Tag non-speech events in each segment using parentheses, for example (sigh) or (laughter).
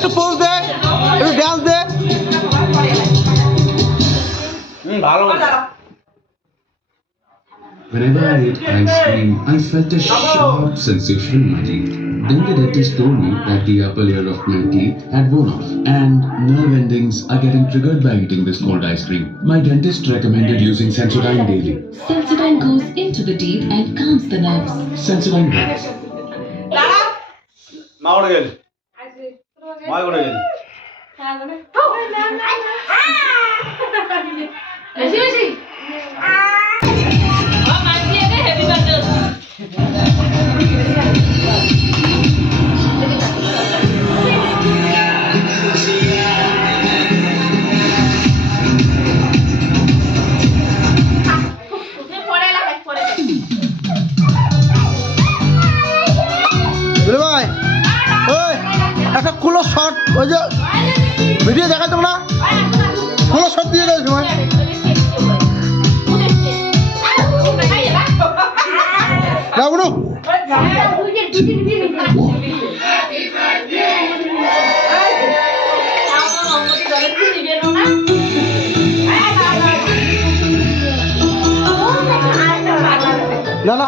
একটু পোজ দে একটু ড্যান্স দে হুম ভালো Whenever I ate ice cream, I felt a sharp sensation in my teeth. Then the dentist told me that the upper layer of my teeth had worn off, and nerve endings are getting triggered by eating this cold ice cream. My dentist recommended using Sensodyne daily. Sensodyne goes into the teeth and calms the nerves. Sensodyne works. মা করে গেল। মা করে গেল বেশি বেশি। Shot ওই যে ভিডিও দেখাতো না? কুলো শট দিয়ে দেয় না বুড়ো না না।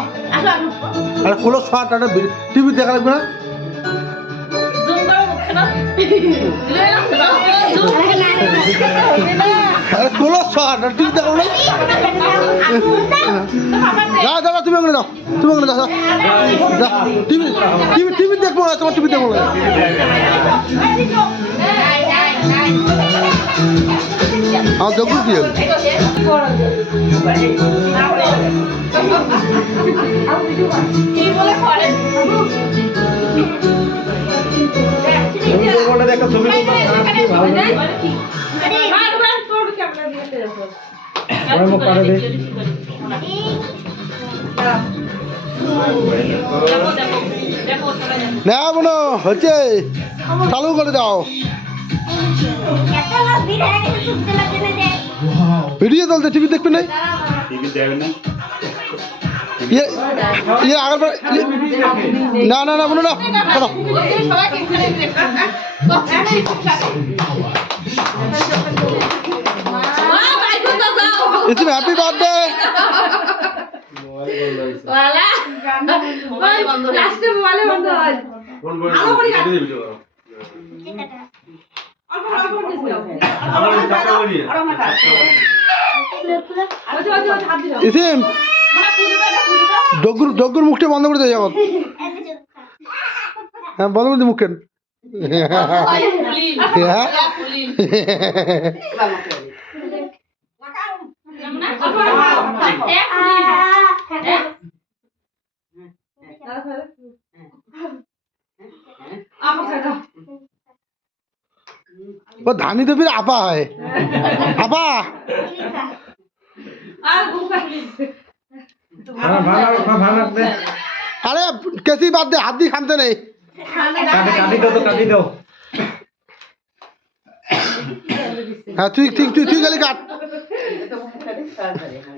একটা কুলো শট একটা টিভি দেখা লাগবে না? শট একটা টিভি দেখা না। দাও দাদা তুমি ওখানে দাও তুমি ওখানে দাও দাও টিভি টিভি টিভি দেখব না, তোমার টিভি দেখব না। আমার দেখুন কি হলো? না বোনো, হচ্ছে, চালু করে দাও। ভিডিও চলতে টিভি দেখবে না ইয়ে ইয়ে আগের বার, ইয়ে- না না না, বোনো, না আমার টাকা করি ইসিম ডগুর ডগুর মুখটা বন্ধ করে দিয়ে যাব হ্যাঁ বন্ধ করে দিই মুখটা। (laughs) হ্যাঁ? (laughs) ধানি তো ফির আপা হয়। আপা! আরে, কেসি বাদ দে, হাত দিয়ে খামতে নেই। হ্যাঁ তুই তুই তুই তুই খালি কাট।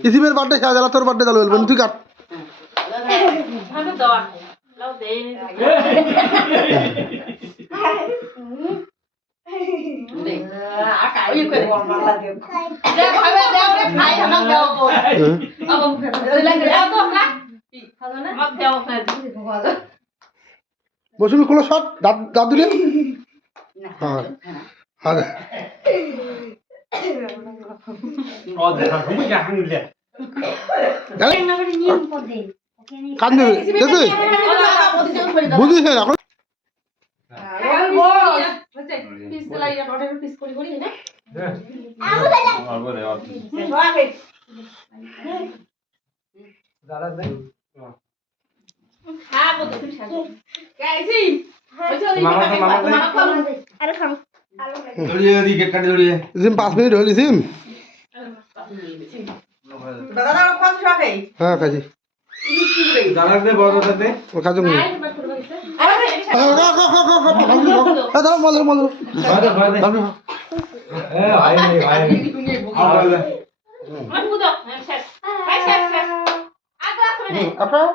ইসিমের বার্থডে খেলা যারা তোর বার্থডে তাহলে বলবেন তুই কাট। মৌসুমি কোনো শট দাঁত দাঁত দিলে হ্যাঁ। হ্যাঁ ও দেখা তুমি জাহাং দিলে কান দেবে দেখবি বুঝিস না এখন জিম পাঁচ মিনিট হলি জিম হ্যাঁ কাজী। আপনার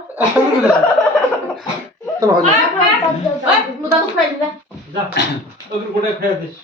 হয়ে। যা ওগুলো গোটা খেয়ে দিস